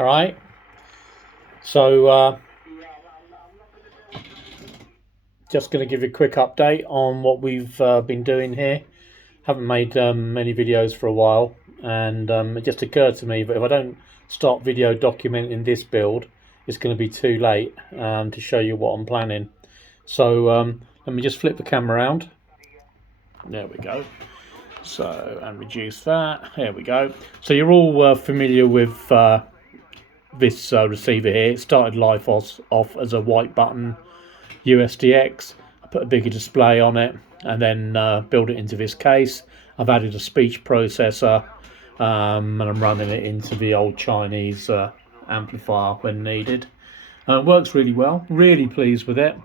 All right. So just going to give you a quick update on what we've been doing here. Haven't made many videos for a while, and it just occurred to me that if I don't start video documenting this build, it's going to be too late to show you what I'm planning. So let me just flip the camera around. There we go. So, and reduce that. There we go. So you're all familiar with this receiver here. It started life off as a white button uSDR. I put a bigger display on it and then build it into this case. I've added a speech processor and I'm running it into the old Chinese amplifier when needed. It works really well, really pleased with it.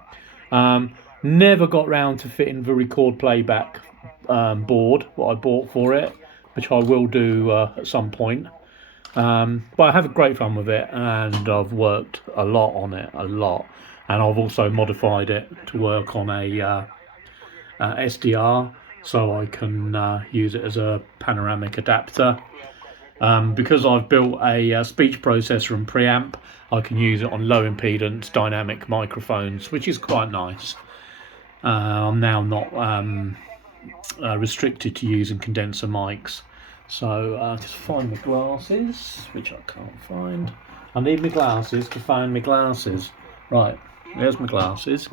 Never got round to fitting the record playback board what I bought for it, which I will do at some point. But I have great fun with it, and I've worked a lot on it, and I've also modified it to work on a SDR, so I can use it as a panoramic adapter. Because I've built a speech processor and preamp, I can use it on low impedance dynamic microphones, which is quite nice. I'm now not restricted to using condenser mics. So just find my glasses, which I can't find. I need my glasses to find my glasses. Right, there's my glasses.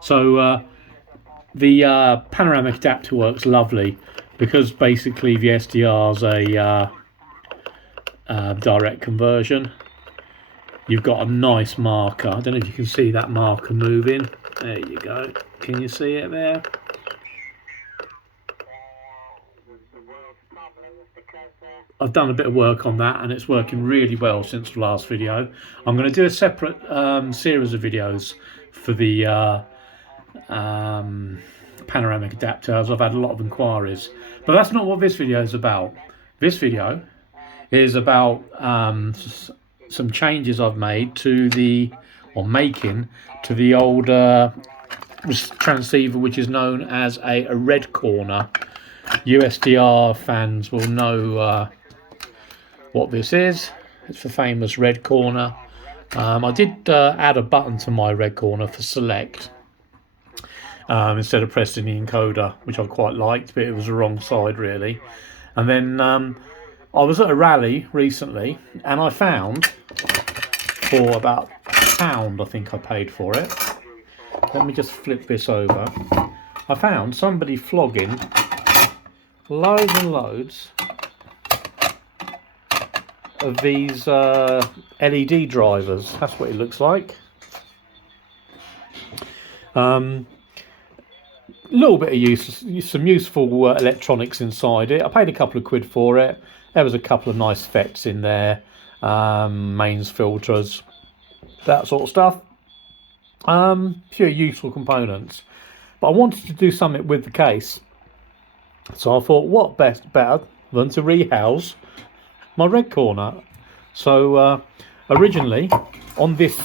So the panoramic adapter works lovely because basically the SDR's a direct conversion. You've got a nice marker. I don't know if you can see that marker moving. There you go. Can you see it there? I've done a bit of work on that and it's working really well since the last video. I'm going to do a separate series of videos for the panoramic adapter, as I've had a lot of inquiries. But that's not what this video is about. This video is about some changes I've made to making to the old transceiver, which is known as a red corner. uSDR fans will know what this is. It's the famous red corner. I did add a button to my red corner for select instead of pressing the encoder, which I quite liked, but it was the wrong side really. And then I was at a rally recently and I found, for about £1, I think I paid for it. Let me just flip this over. I found somebody flogging loads and loads of these LED drivers. That's what it looks like. A little bit of use, some useful electronics inside it. I paid a couple of quid for it. There was a couple of nice effects in there, mains filters, that sort of stuff. Few useful components, but I wanted to do something with the case. So I thought, what better than to rehouse my red corner? So originally on this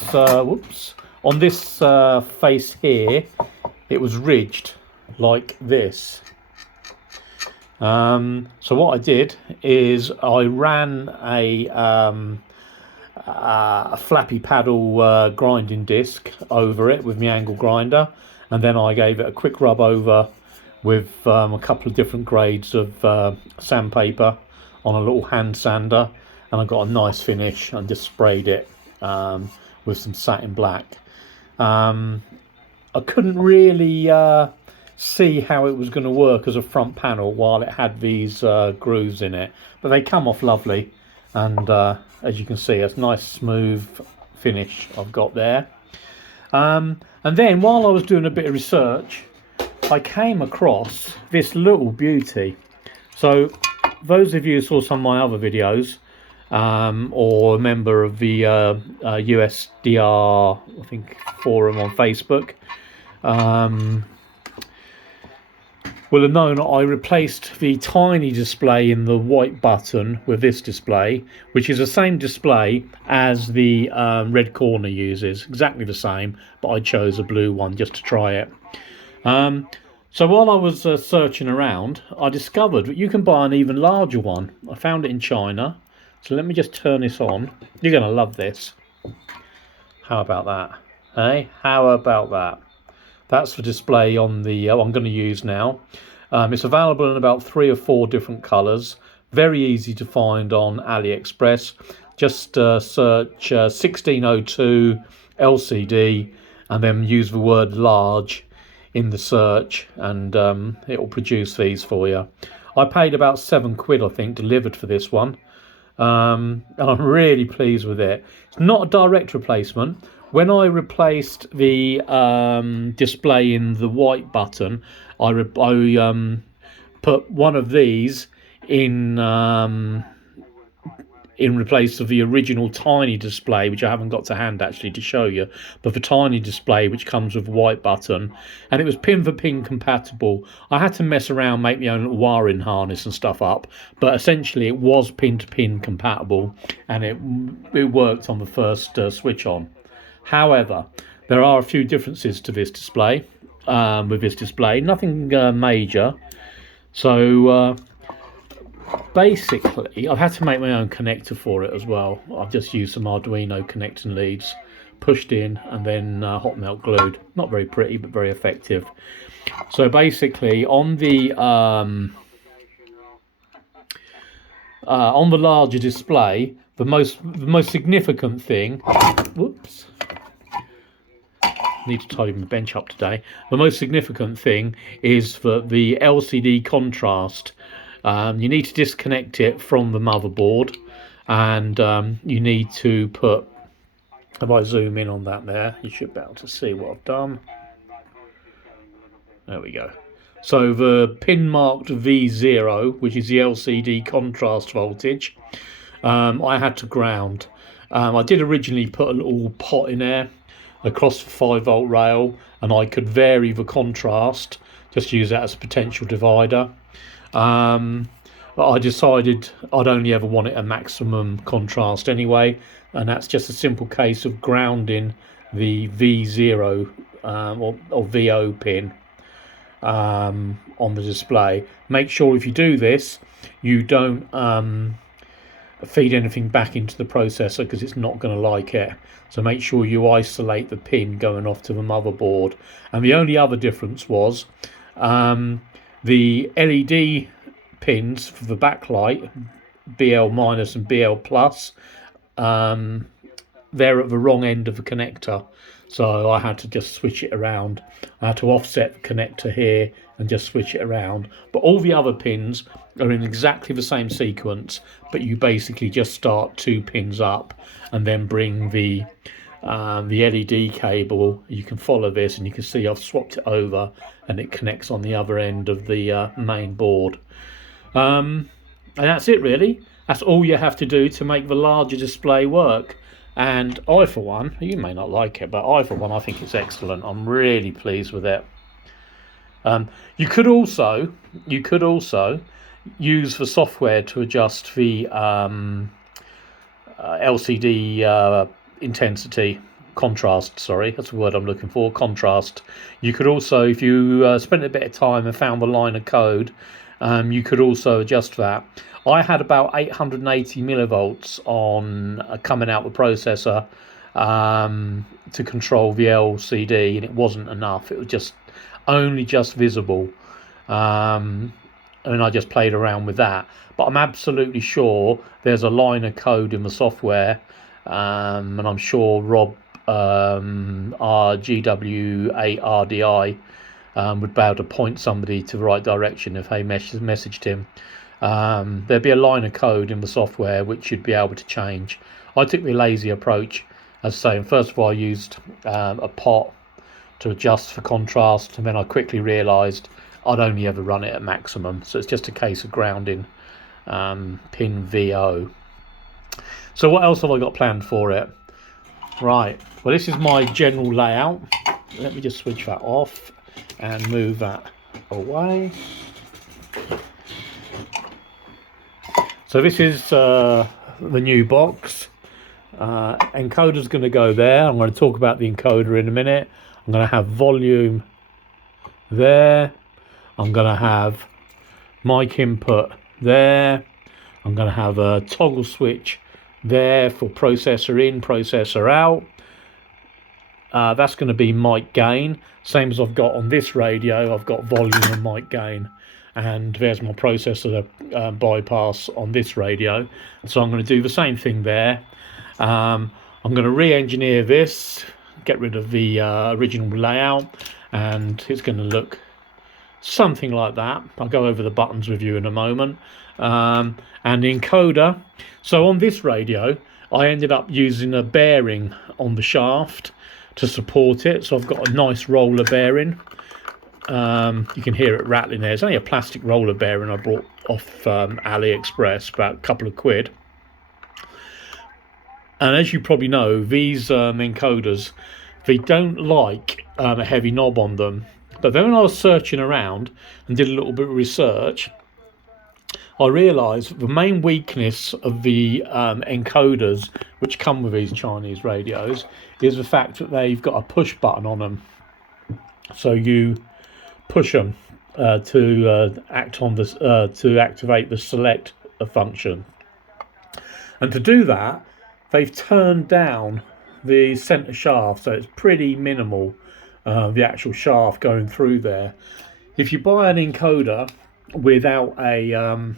face here, it was ridged like this. So what I did is I ran a flappy paddle grinding disc over it with my angle grinder, and then I gave it a quick rub over with a couple of different grades of sandpaper on a little hand sander, and I got a nice finish and just sprayed it with some satin black. I couldn't really see how it was going to work as a front panel while it had these grooves in it, but they come off lovely, and as you can see, a nice smooth finish I've got there. And then while I was doing a bit of research, I came across this little beauty. So those of you who saw some of my other videos, or a member of the uSDR, I think, forum on Facebook, will have known I replaced the tiny display in the white button with this display, which is the same display as the red corner uses, exactly the same, but I chose a blue one just to try it. So while I was searching around, I discovered that you can buy an even larger one. I found it in China So let me just turn this on. You're going to love this. How about that? Hey, how about that? That's the display on the I'm going to use now. It's available in about 3 or 4 different colours. Very easy to find on AliExpress. Just search 1602 LCD and then use the word large in the search, and it will produce these for you. I paid about £7, I think, delivered for this one. And I'm really pleased with it. It's not a direct replacement. When I replaced the display in the white button, I put one of these in place of the original tiny display, which I haven't got to hand actually to show you, but the tiny display which comes with a white button, and it was pin for pin compatible. I had to mess around, make my own little wiring harness and stuff up, but essentially it was pin to pin compatible, and it worked on the first switch on. However, there are a few differences to this display, nothing major. So basically, I've had to make my own connector for it as well. I've just used some Arduino connecting leads, pushed in, and then hot melt glued. Not very pretty, but very effective. So basically, on the larger display, the most significant thing. Whoops. Need to tidy my bench up today. The most significant thing is that the LCD contrast. You need to disconnect it from the motherboard, and you need to put, if I zoom in on that there, you should be able to see what I've done. There we go. So the pin marked V0, which is the LCD contrast voltage, I had to ground. I did originally put a little pot in there across the 5-volt rail, and I could vary the contrast, just use that as a potential divider. But I decided I'd only ever want it at maximum contrast anyway, and that's just a simple case of grounding the V0 or VO pin on the display. Make sure if you do this, you don't feed anything back into the processor, because it's not going to like it. So make sure you isolate the pin going off to the motherboard. And the only other difference was the LED pins for the backlight, BL minus and BL plus, they're at the wrong end of the connector, so I had to just switch it around. I had to offset the connector here and just switch it around. But all the other pins are in exactly the same sequence, but you basically just start 2 pins up and then bring the LED cable. You can follow this and you can see I've swapped it over and it connects on the other end of the main board. And that's it really. That's all you have to do to make the larger display work. And I, for one, you may not like it, but I, for one, I think it's excellent. I'm really pleased with it. You could also use the software to adjust the LCD intensity, contrast. Sorry, that's the word I'm looking for. Contrast. You could also, if you spent a bit of time and found the line of code, you could also adjust that. I had about 880 millivolts on coming out the processor to control the LCD, and it wasn't enough. It was just only just visible, and I just played around with that. But I'm absolutely sure there's a line of code in the software, and I'm sure Rob GW8RDI would be able to point somebody to the right direction if they messaged him. There'd be a line of code in the software which you'd be able to change. I took the lazy approach, as saying, first of all I used a pot to adjust for contrast, and then I quickly realised I'd only ever run it at maximum, so it's just a case of grounding pin VO. So what else have I got planned for it? Right, well, this is my general layout. Let me just switch that off and move that away. So this is the new box. Encoder's going to go there. I'm going to talk about the encoder in a minute. I'm going to have volume there. I'm going to have mic input there. I'm going to have a toggle switch there for processor in, processor out. That's going to be mic gain, same as I've got on this radio. I've got volume and mic gain, and there's my processor bypass on this radio. So I'm going to do the same thing there. I'm going to re-engineer this, get rid of the original layout, and it's going to look something like that. I'll go over the buttons with you in a moment. And the encoder. So on this radio, I ended up using a bearing on the shaft to support it. So I've got a nice roller bearing. You can hear it rattling there. It's only a plastic roller bearing I bought off AliExpress, about a couple of quid. And as you probably know, these encoders, they don't like a heavy knob on them. But then when I was searching around and did a little bit of research, I realised the main weakness of the encoders which come with these Chinese radios is the fact that they've got a push button on them. So you push them to act on this to activate the select function, and to do that, they've turned down the centre shaft, so it's pretty minimal. The actual shaft going through there. If you buy an encoder without a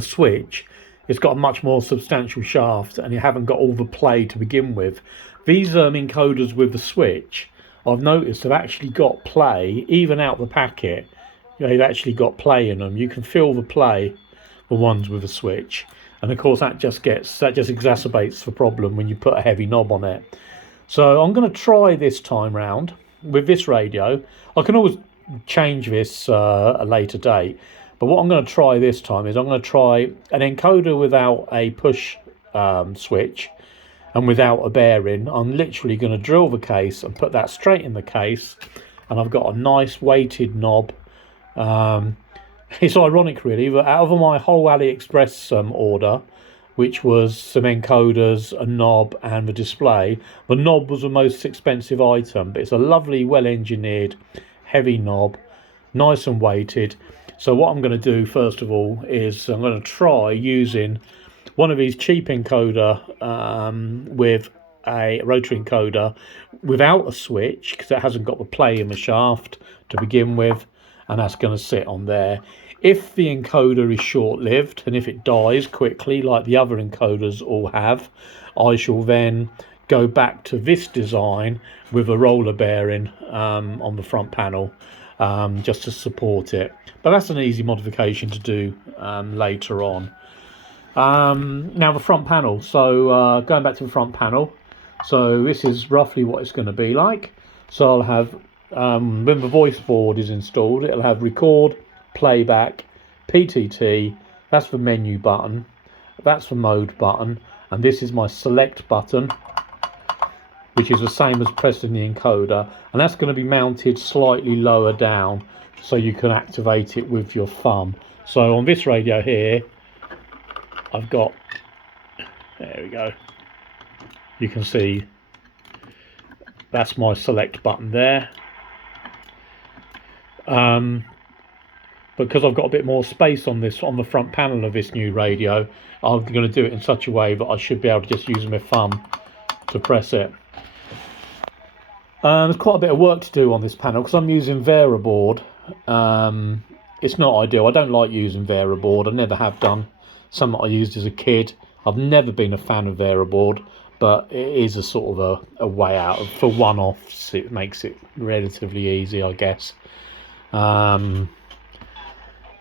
switch, it's got a much more substantial shaft, and you haven't got all the play to begin with. These encoders with the switch, I've noticed, have actually got play even out the packet. They've actually got play in them. You can feel the play, the ones with the switch, and of course that just exacerbates the problem when you put a heavy knob on it. So I'm going to try this time round with this radio. I can always change this at a later date, but what I'm going to try this time is I'm going to try an encoder without a push switch and without a bearing. I'm literally going to drill the case and put that straight in the case, and I've got a nice weighted knob. It's ironic really, but out of my whole AliExpress order, which was some encoders, a knob and the display, the knob was the most expensive item, but it's a lovely, well-engineered, heavy knob, nice and weighted. So what I'm going to do first of all is I'm going to try using one of these cheap encoder with a rotary encoder without a switch, because it hasn't got the play in the shaft to begin with, and that's going to sit on there. If the encoder is short-lived and if it dies quickly like the other encoders all have, I shall then go back to this design with a roller bearing on the front panel just to support it. But that's an easy modification to do later on. Now the front panel. So going back to the front panel, so this is roughly what it's going to be like. So I'll have, when the voice board is installed, it'll have record, playback, PTT, that's the menu button, that's the mode button, and this is my select button, which is the same as pressing the encoder, and that's going to be mounted slightly lower down so you can activate it with your thumb. So on this radio here, I've got, there we go, you can see that's my select button there. Because I've got a bit more space on the front panel of this new radio, I'm going to do it in such a way that I should be able to just use my thumb to press it. There's quite a bit of work to do on this panel because I'm using Variboard. It's not ideal. I don't like using Variboard. I never have done. Something I used as a kid. I've never been a fan of Variboard, but it is a sort of a way out. For one-offs, it makes it relatively easy, I guess.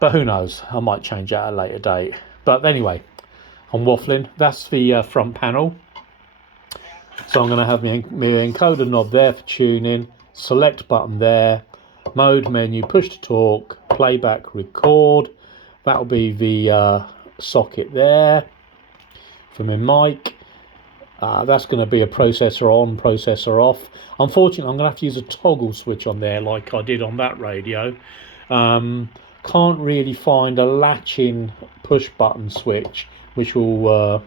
But who knows, I might change that at a later date. But anyway, I'm waffling. That's the front panel. So I'm going to have my encoder knob there for tuning, select button there, mode menu, push to talk, playback, record. That'll be the socket there for my mic. That's going to be a processor on, processor off. Unfortunately, I'm going to have to use a toggle switch on there like I did on that radio. Can't really find a latch-in push button switch which will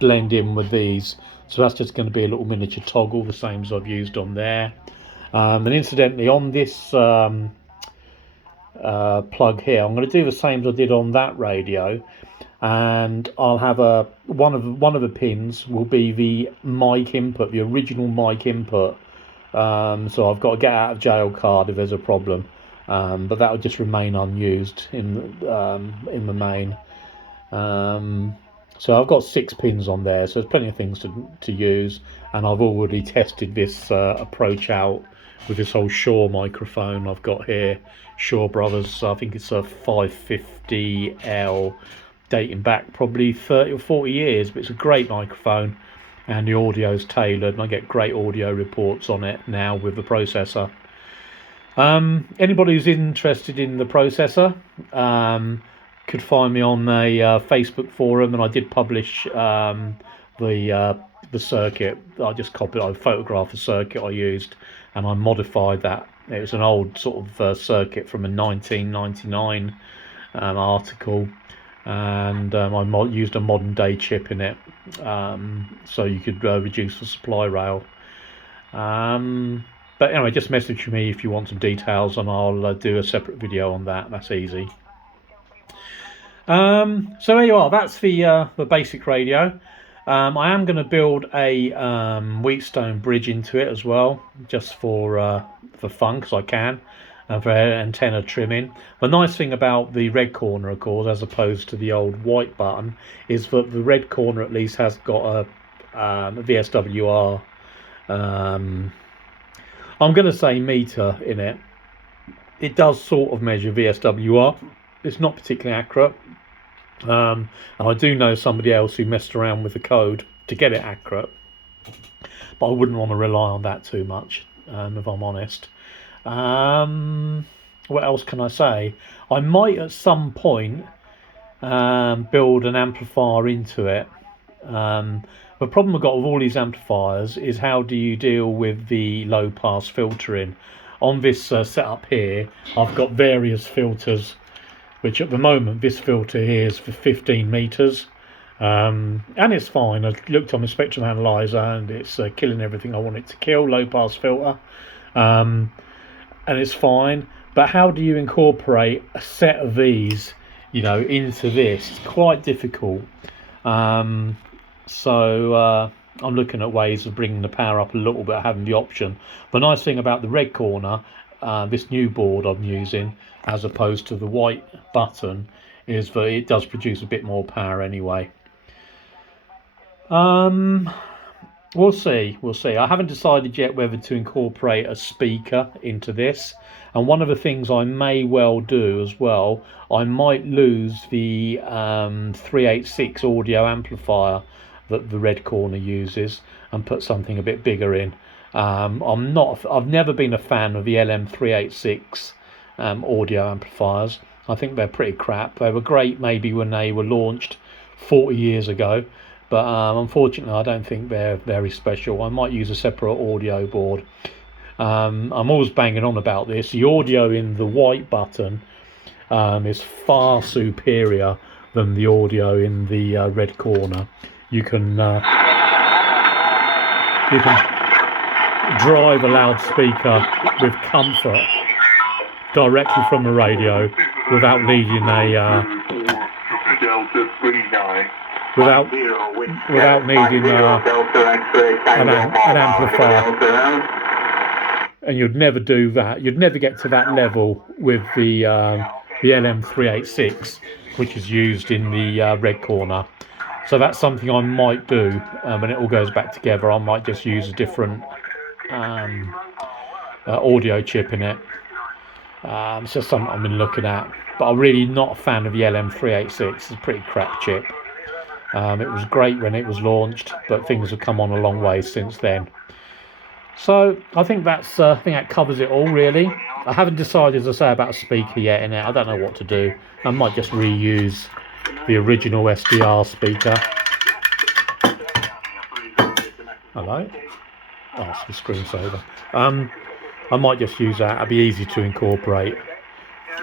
blend in with these, so that's just going to be a little miniature toggle, the same as I've used on there. And incidentally, on this plug here. I'm going to do the same as I did on that radio, and I'll have one of the pins will be the mic input, the original mic input. So I've got to get out of jail card if there's a problem, but that will just remain unused in the main. So I've got 6 pins on there, so there's plenty of things to use, and I've already tested this approach out with this old Shaw microphone I've got here, Shaw Brothers. I think it's a 550L, dating back probably 30 or 40 years, but it's a great microphone, and the audio's tailored, and I get great audio reports on it now with the processor. Anybody who's interested in the processor could find me on a Facebook forum, and I did publish the circuit. I photographed the circuit I used, and I modified that. It was an old sort of circuit from a 1999 article, and I used a modern day chip in it, so you could reduce the supply rail. But anyway, just message me if you want some details, and I'll do a separate video on that. That's easy. So there you are. That's the basic radio. I am going to build a Wheatstone bridge into it as well, just for fun, because I can, for antenna trimming. The nice thing about the red corner, of course, as opposed to the old white button, is that the red corner at least has got a VSWR. I'm going to say meter in it. It does sort of measure VSWR. It's not particularly accurate. And I do know somebody else who messed around with the code to get it accurate, but I wouldn't want to rely on that too much, if I'm honest. What else can I say? I might at some point build an amplifier into it. The problem I've got with all these amplifiers is, how do you deal with the low pass filtering? On this setup here, I've got various filters, which at the moment this filter here is for 15 meters, and it's fine. I looked on the spectrum analyzer and it's killing everything I want it to kill, low pass filter, and it's fine. But how do you incorporate a set of these, into this? It's quite difficult. So I'm looking at ways of bringing the power up a little bit, having the option. The nice thing about the red corner, this new board I'm using, as opposed to the white button, is that it does produce a bit more power anyway. We'll see. I haven't decided yet whether to incorporate a speaker into this, and one of the things I may well do as well, I might lose the 386 audio amplifier that the red corner uses and put something a bit bigger in. I've never been a fan of the LM386 audio amplifiers. I think they're pretty crap. They were great maybe when they were launched 40 years ago, but unfortunately I don't think they're very special. I might use a separate audio board. I'm always banging on about this. The audio in the white button is far superior than the audio in the red corner. You can drive a loudspeaker with comfort directly from the radio without needing an amplifier, and you'd never do that. You'd never get to that level with the LM386, which is used in the red corner. So that's something I might do when it all goes back together. I might just use a different audio chip in it. It's just something I've been looking at, but I'm really not a fan of the LM386. It's a pretty crap chip. It was great when it was launched, but things have come on a long way since then. So I think that covers it all, really. I haven't decided, as I say, about a speaker yet in it. I don't know what to do. I might just reuse the original SDR speaker. Hello? Oh, it's the screensaver. I might just use that. It'll be easy to incorporate.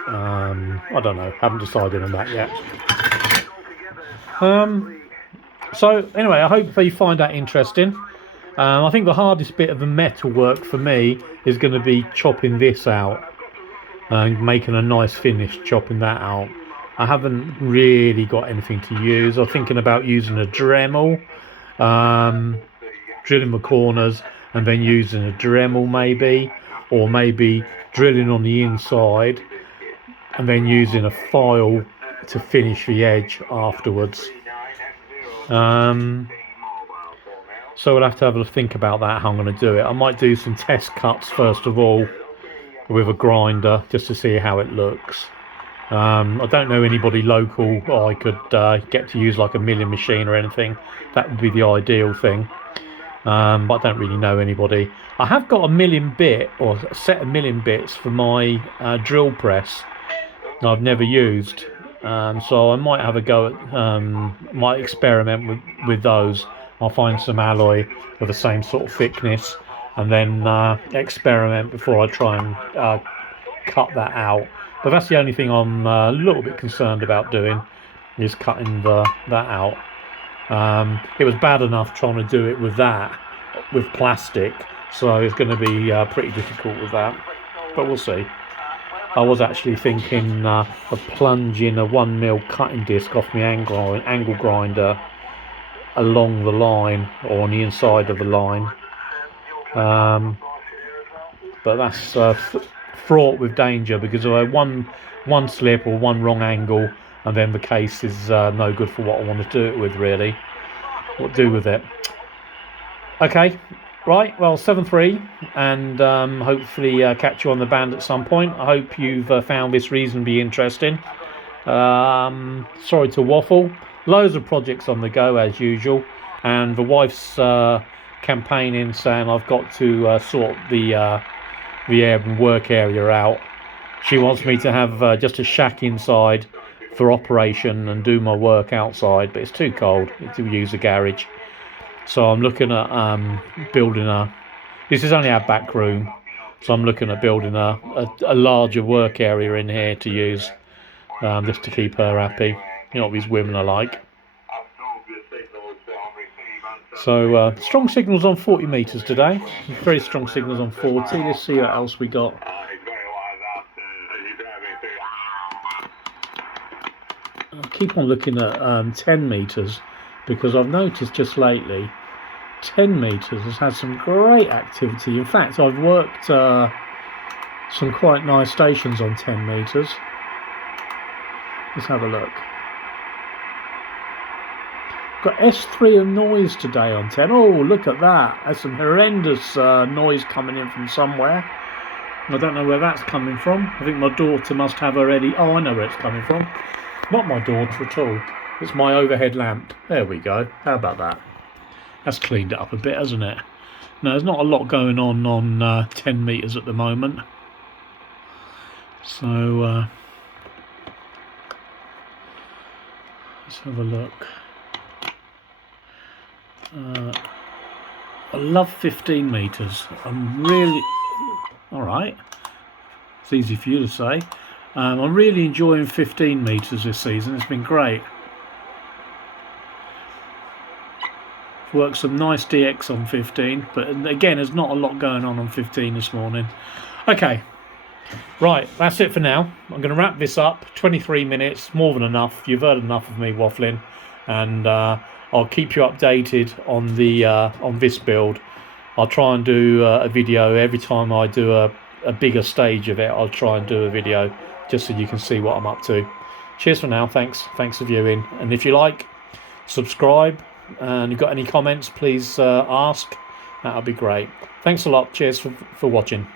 I don't know. Haven't decided on that yet. So anyway, I hope you find that interesting. I think the hardest bit of the metal work for me is going to be chopping this out. and making a nice finish, chopping that out. I haven't really got anything to use. I'm thinking about using a Dremel, drilling the corners and then using a Dremel maybe, or maybe drilling on the inside and then using a file to finish the edge afterwards. So we'll have to have a think about that, how I'm going to do it. I might do some test cuts first of all with a grinder just to see how it looks. I don't know anybody local I could get to use like a milling machine or anything. That would be the ideal thing. But I don't really know anybody. I have got a milling bit, or a set of milling bits for my drill press that I've never used. So I might have a go at, might experiment with those. I'll find some alloy of the same sort of thickness and then experiment before I try and cut that out. But that's the only thing I'm a little bit concerned about doing, is cutting that out. It was bad enough trying to do it with plastic, so it's going to be pretty difficult with that, but we'll see. I was actually thinking of plunging a 1mm cutting disc off my angle grinder along the line, or on the inside of the line, but that's fraught with danger, because if one slip or one wrong angle, and then the case is no good for what I want to do it with, really. What do with it? Okay, right, well, 7-3, and hopefully catch you on the band at some point. I hope you've found this reasonably interesting. Sorry to waffle. Loads of projects on the go as usual, and the wife's campaigning, saying I've got to sort the work area out. She wants me to have just a shack inside for operation and do my work outside, but it's too cold to use a garage. So I'm looking at building this is only our back room, so I'm looking at building a larger work area in here to use, just to keep her happy. You know what these women are like. So strong signals on 40 meters today, very strong signals on 40. Let's see what else we got. I keep on looking at 10 meters, because I've noticed just lately 10 meters has had some great activity. In fact, I've worked some quite nice stations on 10 meters. Let's have a look. Got S3 of noise today on 10. Oh, look at that. There's some horrendous noise coming in from somewhere. I don't know where that's coming from. I think my daughter must have already. Oh, I know where it's coming from. Not my daughter at all. It's my overhead lamp. There we go. How about that? That's cleaned it up a bit, hasn't it? No, there's not a lot going on 10 meters at the moment. So let's have a look. I love 15 meters. I'm really alright. It's easy for you to say. I'm really enjoying 15 meters this season. It's been great. Worked some nice DX on 15, but again, there's not a lot going on 15 this morning. Okay, right, that's it for now. I'm going to wrap this up. 23 minutes, more than enough. You've heard enough of me waffling, and I'll keep you updated on the on this build. I'll try and do a video every time I do a bigger stage of it. I'll try and do a video just so you can see what I'm up to. Cheers for now. Thanks for viewing, and if you like, subscribe, and you've got any comments, please ask. That'll be great. Thanks a lot. Cheers for watching.